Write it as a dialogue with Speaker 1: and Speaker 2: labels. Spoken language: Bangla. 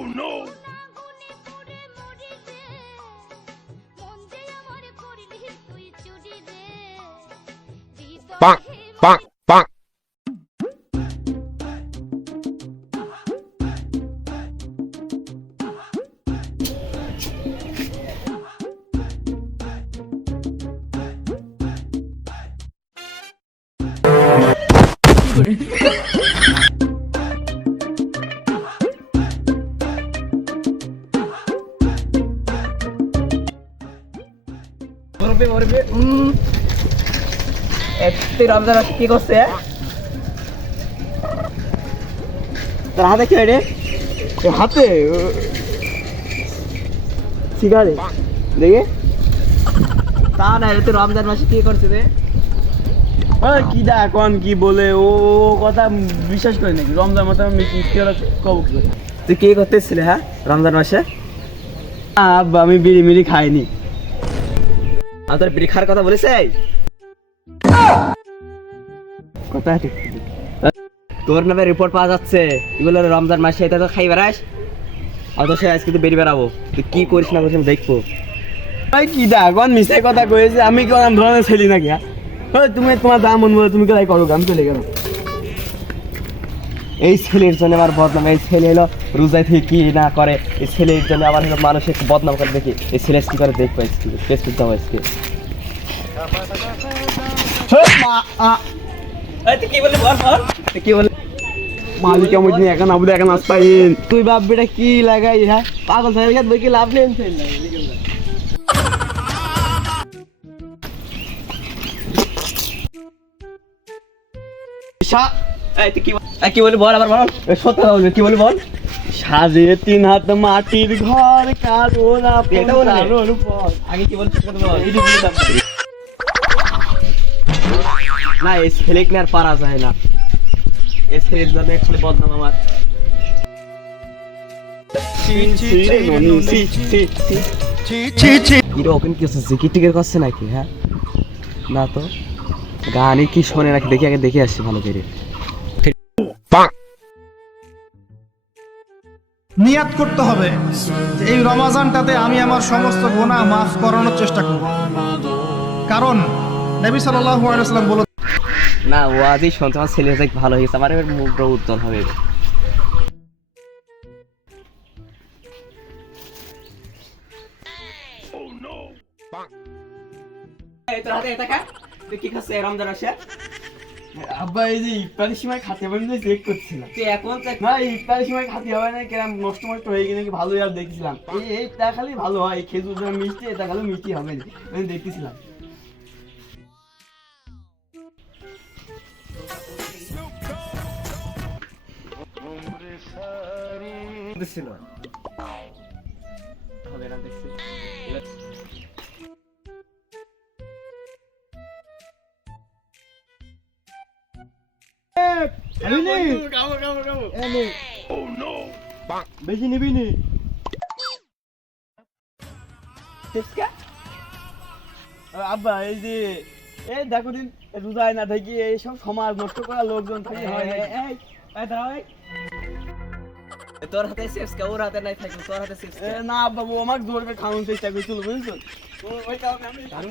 Speaker 1: Oh no!
Speaker 2: Bonk, bonk, bonk.
Speaker 3: মরবে মরবে। এতে রমজান কি করছে? তোর হাতে কি রে? হাতে? সিগারে। দেখে। তা না রে রমজান মাসে কি করছে রে?
Speaker 4: কি দা এখন কি বলে? ও কথা বিশ্বাস করে নাকি? রমজান মাসে আমি কি কব কি
Speaker 3: তুই কি করতেছিলি হ্যাঁ রমজান মাসে?
Speaker 4: আমি বিড়ি মিড়ি খাইনি।
Speaker 3: আর তোর বিড়ি খাওয়ার কথা বলেছে তোর নামে রিপোর্ট পাওয়া যাচ্ছে। এগুলো রমজান মাসে এটা তো খাই বেড়াস সে আজকে তো বেরিয়ে বেড়াবো। তুই কি করিস না করিস আমি দেখব।
Speaker 4: ওই কি দা এখন মিশে কথা কয়েছে আমি কোন ধরনের ছেলি নাকি গিয়া তুমি তোমার দাম মন বলে তুমি কোথায় করো আমি চলে গেলাম।
Speaker 3: এই ছেলের জন্য আমার বদনাম এই ছেলে হলো রোজাই থেকে কি না করে এই ছেলের জন্য আমার হলো মানুষের বদনাম করে দেখি এই ছেলে কি করে দেখব আজকে ফেসবুক দাও আজকে।
Speaker 4: মালিক আমার দিন এখন আবুদে এখন আসপাইন
Speaker 3: তুই বাপ বেটা কি লাগাই হ্যাঁ? পাগল হয়ে গেছে বই কি লাভ নেই কি বল- এই কি বলি বল আবার বল সত্য বলবি কি বলি বল
Speaker 4: সাজে তিন হাত মাটির ঘর? কারোর
Speaker 3: আগে কি। না এই আর পারা যায় না এই ছেলের জন্য খালি বদনাম আমার কি হচ্ছে জিকির টিকির করছে নাকি হ্যাঁ না তো গানই কি শোনে নাকি দেখি আগে দেখে আসছি ভালো করে.
Speaker 5: নিয়াত করতে হবে এই রমাজানটাতে আমি আমার সমস্ত গোনা মাফ করানোর চেষ্টা করব কারণ নবী সাল্লাল্লাহু আলাইহি ওয়াসাল্লাম বলে
Speaker 3: না ও আজই শুনছে আমার ছেলে হয়েছে ভালো হয়েছে আমার এবার মুখটা উজ্জ্বল হবে। এই তোর হাতে এটা খা। তুই কি খাচ্ছিস এই রমজান আসে?
Speaker 4: আব্বা এই যে ইফতারের সময় খাতে পারি না চেক করছিলাম।
Speaker 3: তুই এখন
Speaker 4: না ইফতারের সময় খাতে হবে না কেরাম নষ্ট নষ্ট হয়ে গেলে কি ভালো আর দেখছিলাম। এই এইটা খালি ভালো হয় খেজুর যা মিষ্টি এটা খালি মিষ্টি হবে না আমি দেখতেছিলাম।
Speaker 3: দিচ্ছিল।
Speaker 4: বেশি নিবি নি আব্বা এই যে এই দেখো দিন রোজায় না থাকি এইসব সমাজ নষ্ট করা লোকজন থাকে। হয়
Speaker 3: এই, এই, এই দাঁড়াও, এই। তোর হাতে চিপস ওর হাতে নাই থাকবে তোর হাতে চিপস
Speaker 4: না আব্বা ও আমাকে জোর করে খাওয়ানোর চেষ্টা করছিল বুঝছ? ওই কারণে আমি